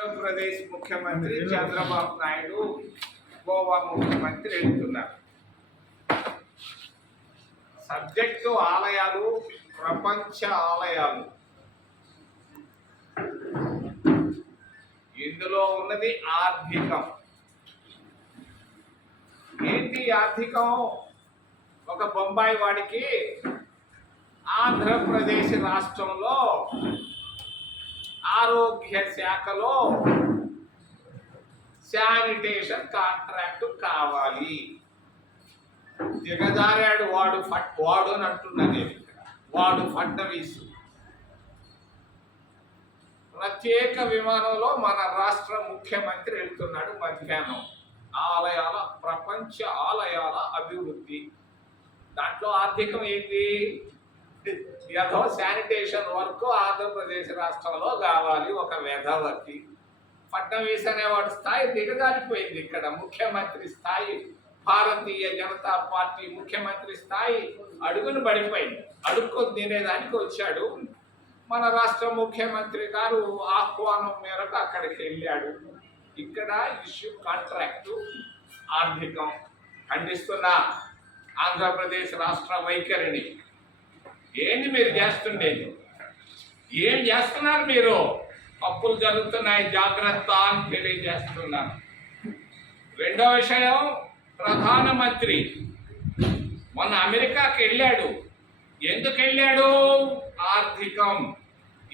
ఆంధ్రప్రదేశ్ ముఖ్యమంత్రి చంద్రబాబు నాయుడు గోవా ముఖ్యమంత్రి వెళ్తున్నారు సబ్జెక్టు ఆలయాలు ప్రపంచ ఆలయాలు. ఇందులో ఉన్నది ఆర్థికం. ఏంటి ఆర్థికం? ఒక బొంబాయి వాడికి ఆంధ్రప్రదేశ్ రాష్ట్రంలో ఆరోగ్య శాఖలో శానిటేషన్ కాంట్రాక్ట్ కావాలి. దిగజారాడు వాడు ఫట్ వాడు అని అంటున్నా నేను ఇక్కడ. వాడు ఫడ్నవీసు ప్రత్యేక విమానంలో మన రాష్ట్ర ముఖ్యమంత్రి వెళ్తున్నాడు మధ్యాహ్నం. ఆలయాల ప్రపంచ ఆలయాల అభివృద్ధి. దాంట్లో ఆర్థికం ఏంటి? ఏదో శానిటేషన్ వర్క్ ఆంధ్రప్రదేశ్ రాష్ట్రంలో కావాలి ఒక వెధవకి. ఫడ్నవీస్ అనేవాడు స్థాయి దిగజారిపోయింది ఇక్కడ. ముఖ్యమంత్రి స్థాయి భారతీయ జనతా పార్టీ ముఖ్యమంత్రి స్థాయి అడుగును పడిపోయింది. అడుక్కొని తినేదానికి వచ్చాడు. మన రాష్ట్ర ముఖ్యమంత్రి గారు ఆహ్వానం మేరకు అక్కడికి వెళ్ళాడు. ఇక్కడ ఇష్యూ కాంట్రాక్టు ఆర్థికం ఖండిస్తున్న ఆంధ్రప్రదేశ్ రాష్ట్ర వైఖరిని ఏంటి మీరు చేస్తుండేది? ఏం చేస్తున్నారు మీరు? అప్పులు జరుగుతున్నాయి జాగ్రత్త అని తెలియజేస్తున్నారు రెండో విషయం ప్రధానమంత్రి మొన్న అమెరికాకి వెళ్ళాడు. ఎందుకు వెళ్ళాడు? ఆర్థికం.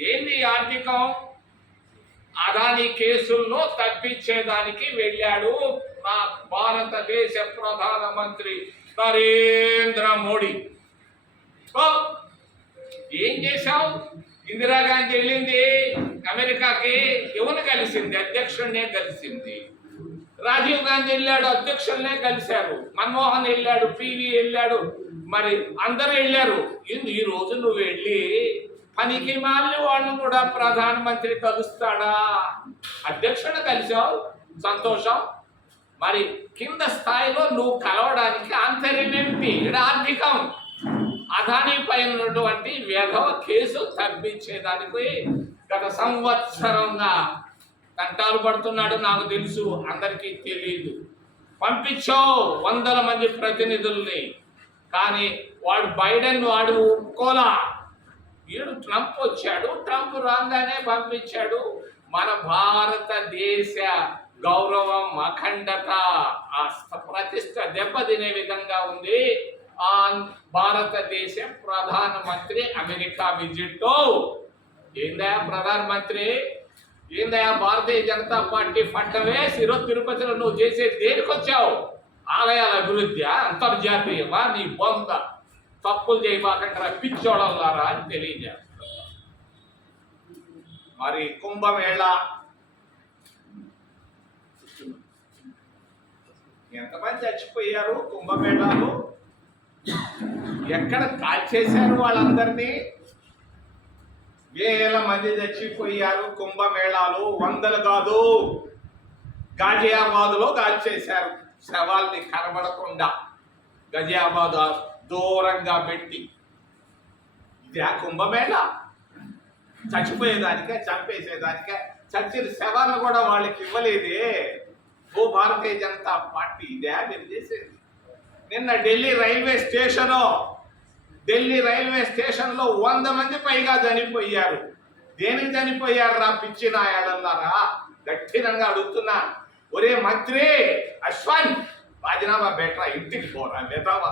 ఏంది ఆర్థికం? అదాని కేసుల్లో తప్పించేదానికి వెళ్ళాడు నా భారతదేశ ప్రధానమంత్రి నరేంద్ర మోడీ. ఓ, ఏం చేశావు? ఇందిరాగాంధీ వెళ్ళింది అమెరికాకి ఎవరిని కలిసింది? అధ్యక్షుడినే కలిసింది. రాజీవ్ గాంధీ వెళ్ళాడు అధ్యక్షులనే కలిశారు. మన్మోహన్ వెళ్ళాడు పివి వెళ్ళాడు. మరి అందరూ వెళ్ళారు. ఈ- రోజు నువ్వు వెళ్ళి పనికి మాలిన వాళ్ళని కూడా ప్రధానమంత్రి కలుస్తాడా? అధ్యక్షుడు కలిశావు? సంతోషం. మరి కింద స్థాయిలో నువ్వు కలవడానికి ఆంతర్యం ఏమిటి? ఇక్కడ ఆర్థికం. అదాని పైన ఉన్నటువంటి వ్యధవ కేసు తప్పించేదానికి గత సంవత్సరంగా కంటాలు పడుతున్నాడు నాకు తెలుసు అందరికీ తెలియదు పంపించావు వందల మంది ప్రతినిధుల్ని. కానీ వాడు బైడెన్ వాడు ఒప్పుకోలా. వీడు ట్రంప్ వచ్చాడు ట్రంప్ రాగానే పంపించాడు మన భారతదేశ గౌరవం అఖండత ఆ ప్రతిష్ట దెబ్బతినే విధంగా ఉంది. భారతదేశం ప్రధానమంత్రి అమెరికా విజిట్ ఏందా ప్రధానమంత్రి? ఏందయా భారతీయ జనతా పార్టీ ఫండవేసి ఈరోజు తిరుపతిలో నువ్వు చేసేది దేనికి వచ్చావు ఆలయాల అభివృద్ధి అంతర్జాతీయమా? నీ బొంద. తప్పులు చేయబాకంటారా పిచ్చోడల్లారా అని తెలియజేస్తారు మరి కుంభమేళ ఎంతమంది చచ్చిపోయారు కుంభమేళాలు? ఎక్కడ కాల్చేశారు వాళ్ళందరినీ? వేల మంది చచ్చిపోయారు కుంభమేళాలు వందలు కాదు గాజియాబాద్లో కాల్చేశారు. శవాల్ని కనబడకుండా గజియాబాద్ దూరంగా పెట్టి. ఇది ఆ కుంభమేళ. చచ్చిపోయేదానికే చంపేసేదానికే. చచ్చిన శవాలను కూడా వాళ్ళకి ఇవ్వలేదే. ఓ భారతీయ జనతా పార్టీ ఇదే మీరు చేసేది నిన్న Delhi railway station Delhi railway స్టేషన్లో వంద మంది పైగా చనిపోయారు. దేనికి చనిపోయారు రా పిచ్చి నాయాలన్నారా? గట్టినంగా అడుగుతున్నా. ఒరే మంత్రి అశ్వన్ రాజీనామా బెటరా? ఇంటికి పోరా బెటావా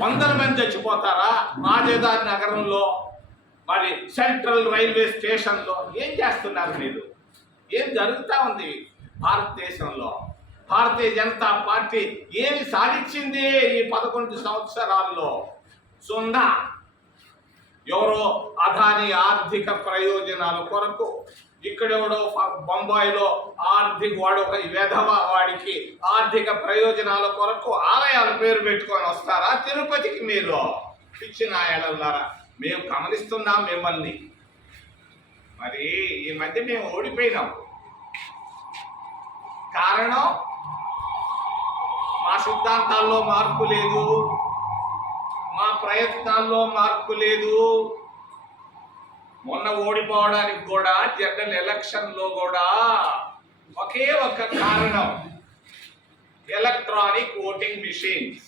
వందల మంది చచ్చిపోతారా? రాజధాని నగరంలో మరి సెంట్రల్ రైల్వే స్టేషన్లో ఏం చేస్తున్నారు మీరు? ఏం జరుగుతూ ఉంది భారతదేశంలో? భారతీయ జనతా పార్టీ ఏమి సాధించింది ఈ పదకొండు సంవత్సరాల్లో? సున్నా. ఎవరో అదాని ఆర్థిక ప్రయోజనాల కొరకు ఇక్కడెవడో బొంబాయిలో ఆర్థిక వాడు ఒక వెధవ వాడికి ఆర్థిక ప్రయోజనాల కొరకు ఆలయాల పేరు పెట్టుకొని వస్తారా తిరుపతికి మీరు? పిచ్చిన ఆయనలారా మేము గమనిస్తున్నాం మిమ్మల్ని. మరి ఈ మధ్య మేము ఓడిపోయినాం. కారణం? మా సిద్ధాంతాల్లో మార్పు లేదు. మా ప్రయత్నాల్లో మార్పు లేదు. మొన్న ఓడిపోవడానికి కూడా జనరల్ ఎలక్షన్లో కూడా ఒకే ఒక కారణం. Electronic voting machines.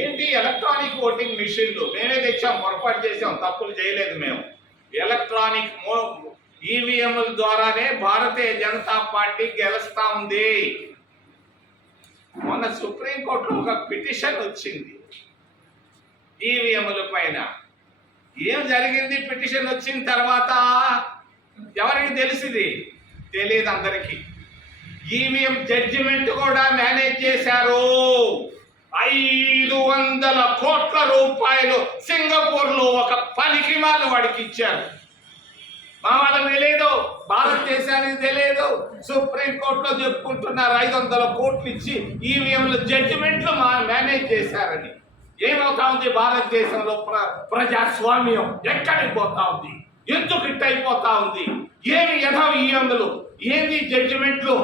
ఏంటి ఎలక్ట్రానిక్ ఓటింగ్ మిషన్లు? మేమే తెచ్చాం పొరపాటు చేసాం తప్పులు చేయలేదు మేము. ఎలక్ట్రానిక్ ఈవీఎంల ద్వారానే భారతీయ జనతా పార్టీ గెలుస్తా ఉంది. మొన్న సుప్రీంకోర్టులో ఒక పిటిషన్ వచ్చింది. ఈవీఎంల పైన. ఏం జరిగింది పిటిషన్ వచ్చిన తర్వాత? ఎవరికి తెలిసింది? తెలియదు అందరికీ. ఈవీఎం జడ్జిమెంట్ కూడా మేనేజ్ చేశారు. ఐదు వందల కోట్ల రూపాయలు సింగపూర్లో ఒక పనికి వాళ్ళు వాడికి ఇచ్చారు. మా వాళ్ళకి తెలియదు భారతదేశానికి తెలియదు సుప్రీం కోర్టులో చెప్పుకుంటున్నారు ఐదు వందల కోట్లు ఇచ్చి ఈవీఎంలు జడ్జిమెంట్లు మా మేనేజ్ చేశారని. ఏమవుతా ఉంది? భారతదేశంలో ప్ర ప్రజాస్వామ్యం ఎక్కడికి పోతా ఉంది? ఎందుకు ఇట్ అయిపోతా ఉంది? ఏమి యథావ ఈఎంలు ఏంది జడ్జిమెంట్లు?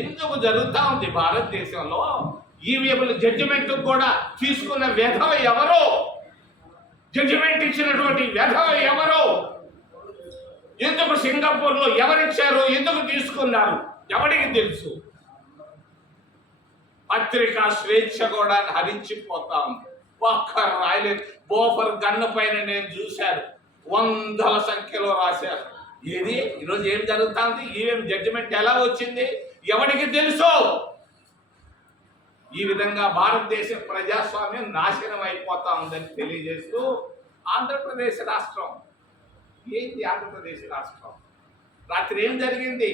ఎందుకు జరుగుతూ ఉంది? భారతదేశంలో ఈవీఎంల జడ్జిమెంట్ కూడా తీసుకున్న వ్యధవ ఎవరు? జడ్జిమెంట్ ఇచ్చినటువంటి వ్యధ ఎవరో? ఎందుకు సింగపూర్లో ఎవరిచ్చారు? ఎందుకు తీసుకున్నారు? ఎవరికి తెలుసు? పత్రికా స్వేచ్ఛ కూడా హరించిపోతాం. ఒక్క రాయలేదు బోఫర్ గన్ను పైన నేను చూశాను. వందల సంఖ్యలో రాశారు. ఏది? ఈరోజు ఏం జరుగుతుంది? ఏం? జడ్జిమెంట్ ఎలా వచ్చింది? ఎవరికి తెలుసు? ఈ విధంగా భారతదేశ ప్రజాస్వామ్యం నాశనం అయిపోతా ఉందని తెలియజేస్తూ ఆంధ్రప్రదేశ్ రాష్ట్రం. ఏంటి ఆంధ్రప్రదేశ్ రాష్ట్రం? రాత్రి ఏం జరిగింది?